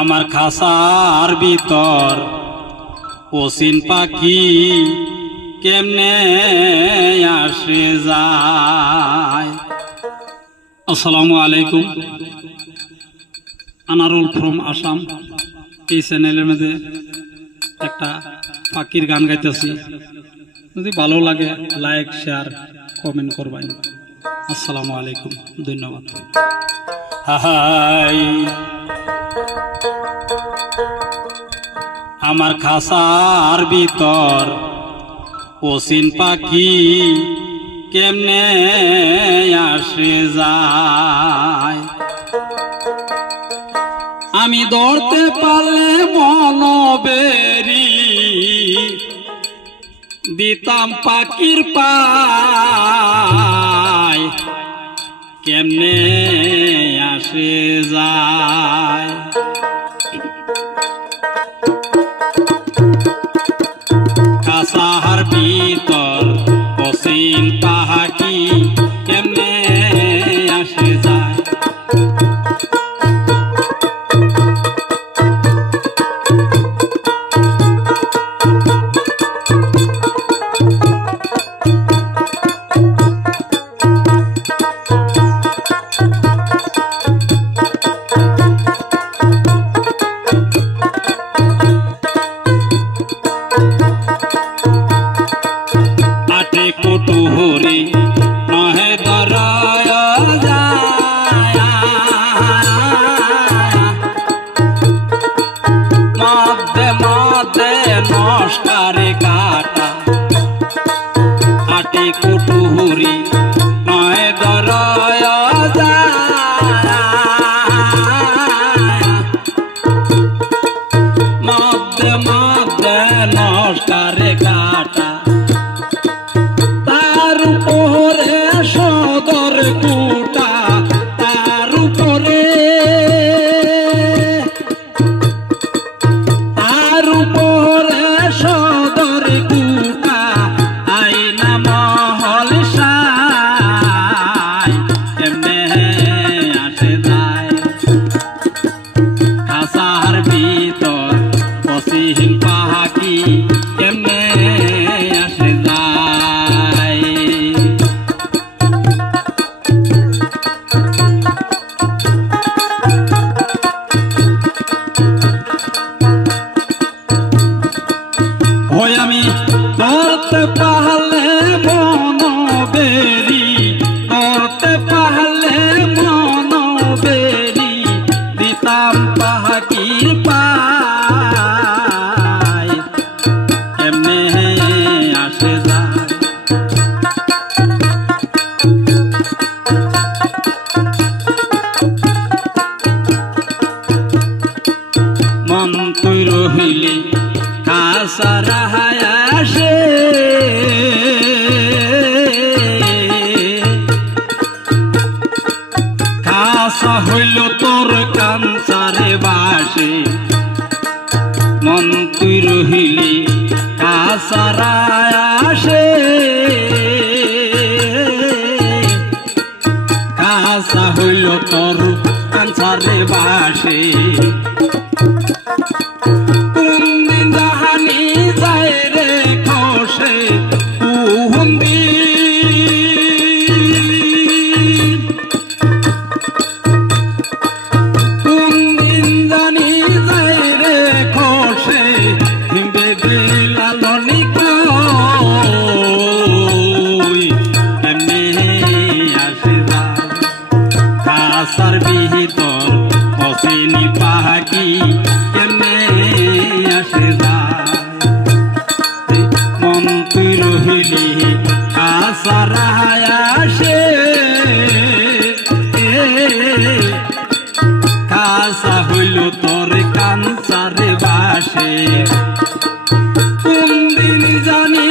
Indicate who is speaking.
Speaker 1: আমার খাসার ভিতর। ওসিন পাখি কেমনে আসে যায়? আসসালামু আলাইকুম। আনারুল ফ্রম আসাম। এই চ্যানেলের মধ্যে একটা পাখির গান গাইতেছি। যদি ভালো লাগে, লাইক, শেয়ার, কমেন্ট করবেন। আসসালামু আলাইকুম, ধন্যবাদ। হাই আমার খাসার ভিতর। ওসিন পাখি কেমনে আসে যায়? আমি ধরতে পারলে মনবেরি। দিতাম পাখির পায়। কেমনে আসে যায়? cinta মধ্যে নষ্টারে কাটা। আটে কুটুহরি নহে দরায় মধ্যে মধ্যে নষ্টারে কাটা। কাসারা আসে। কাসা হইল তোর কাঞ্চারে বাসে। মন তুই রহিলি কাসারা আসে। কাসা হইল তোর কাঞ্চারে বাসে। কাসার ভিতর অসিনি পাহাকি কেমনে আসে মন তুই রহিলি কাসার আসে। কাসা হইল তোর কানসারে বাসে। কোন দিন জানি